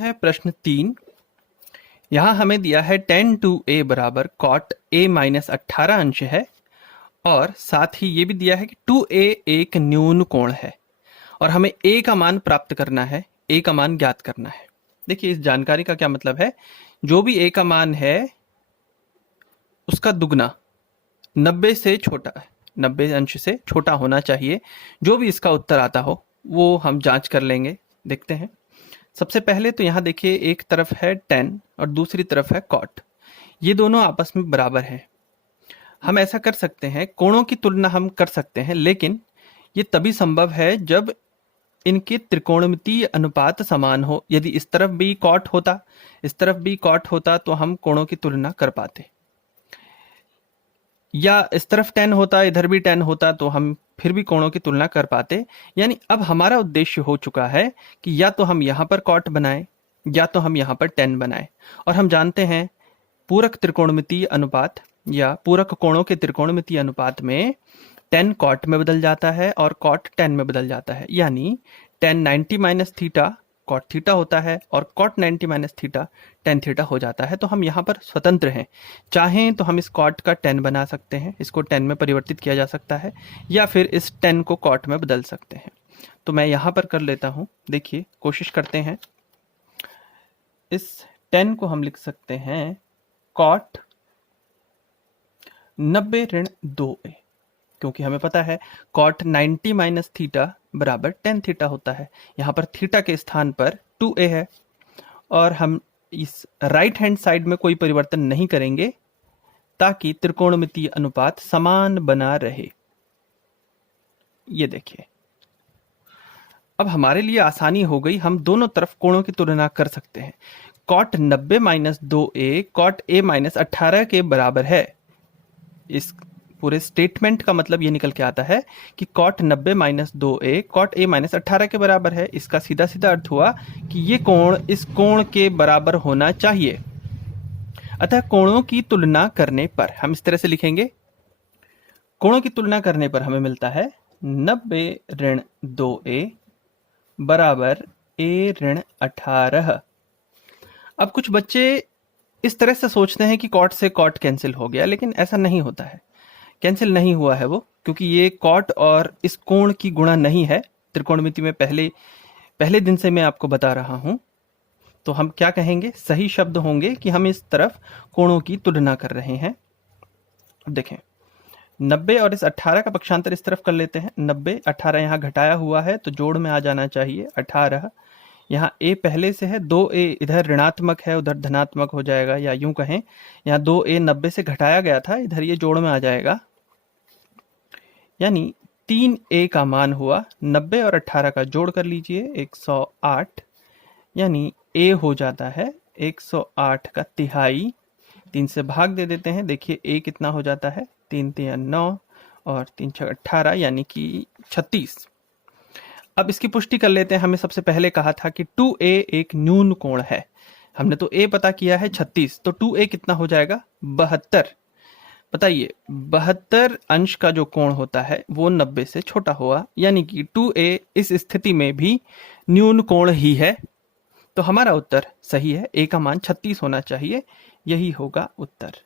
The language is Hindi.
है प्रश्न 3। यहां हमें दिया है tan 2a बराबर cot a माइनस 18 अंश है और साथ ही ये भी दिया है कि 2a एक न्यून कोण है और हमें a का मान प्राप्त करना है, a का मान ज्ञात करना है। देखिए इस जानकारी का क्या मतलब है, जो भी a का मान है उसका दुगना 90 से छोटा, 90 अंश से छोटा होना चाहिए। जो भी इसका उत्तर आता हो वो हम जांच कर लेंगे। देखते हैं। सबसे पहले तो यहाँ देखिए एक तरफ है tan और दूसरी तरफ है cot। ये दोनों आपस में बराबर हैं। हम ऐसा कर सकते हैं, कोणों की तुलना हम कर सकते हैं, लेकिन ये तभी संभव है जब इनके त्रिकोणमितीय अनुपात समान हो। यदि इस तरफ भी cot होता, इस तरफ भी cot होता तो हम कोणों की तुलना कर पाते, या इस तरफ tan होता इधर भी tan होता तो हम फिर भी कोणों की तुलना कर पाते। यानी अब हमारा उद्देश्य हो चुका है कि या तो हम यहाँ पर cot बनाएं या तो हम यहाँ पर tan बनाएं। और हम जानते हैं पूरक त्रिकोणमितीय अनुपात या पूरक कोणों के त्रिकोणमितीय अनुपात में tan cot में बदल जाता है और cot tan में बदल जाता है। यानी tan 90 minus theta cot theta होता है और cot 90 minus theta tan theta हो जाता है। तो हम यहाँ पर स्वतंत्र हैं। चाहें तो हम इस cot का tan बना सकते हैं, इसको tan में परिवर्तित किया जा सकता है, या फिर इस tan को cot में बदल सकते हैं। तो मैं यहाँ पर कर लेता हूँ। देखिए कोशिश करते हैं। इस tan को हम लिख सकते हैं cot 90 ऋण 2a, क्योंकि हमें पता है cot 90 माइनस थीटा बराबर tan थीटा होता है। यहाँ पर थीटा के स्थान पर 2a है और हम इस राइट हैंड साइड में कोई परिवर्तन नहीं करेंगे ताकि त्रिकोणमितीय अनुपात समान बना रहे। ये देखिए अब हमारे लिए आसानी हो गई, हम दोनों तरफ कोणों की तुलना कर सकते हैं। cot 90 minus 2a cot a minus 18 के बराबर है। इस पूरे स्टेटमेंट का मतलब ये निकल के आता है कि cot 90 minus 2a cot a minus 18 के बराबर है। इसका सीधा सीधा अर्थ हुआ कि ये कोण इस कोण के बराबर होना चाहिए। अतः कोणों की तुलना करने पर हम इस तरह से लिखेंगे, कोणों की तुलना करने पर हमें मिलता है 90 ऋण 2a बराबर a ऋण 18। अब कुछ बच्चे इस तरह से सोचते हैं कि cot से cot कैंसिल हो गया, लेकिन ऐसा नहीं होता है। कैंसिल नहीं हुआ है वो, क्योंकि ये cot और इस कोण की गुणा नहीं है। त्रिकोणमिति में पहले दिन से मैं आपको बता रहा हूं। तो हम क्या कहेंगे, सही शब्द होंगे कि हम इस तरफ कोणों की तुलना कर रहे हैं। अब देखें 90 और इस 18 का पक्षांतर इस तरफ कर लेते हैं। 90 18 यहाँ घटाया हुआ है तो जोड़ में आ जाना चाहिए 18। यहाँ a पहले से है, 2a इधर ऋणात्मक है उधर धनात्मक हो जाएगा, या यूं कहें यहाँ 2a 90 से घटाया गया था, इधर ये जोड़ में आ जाएगा। यानी 3a का मान हुआ 90 और 18 का जोड़ कर लीजिए 108। यानी a हो जाता है 108 का तिहाई। 3 से भाग दे देते हैं। देखिए a कितना हो जाता है, 3 3 9 और 3 6 18, यानी कि 36। अब इसकी पुष्टि कर लेते हैं। हमें सबसे पहले कहा था कि 2a एक न्यून कोण है। हमने तो a पता किया है 36, तो 2a कितना हो जाएगा 72। बताइए 72 अंश का जो कोण होता है वो 90 से छोटा हुआ, यानी कि 2a इस स्थिति में भी न्यून कोण ही है। तो हमारा उत्तर सही है, a का मान 36 होना चाहिए। यही होगा उत्तर।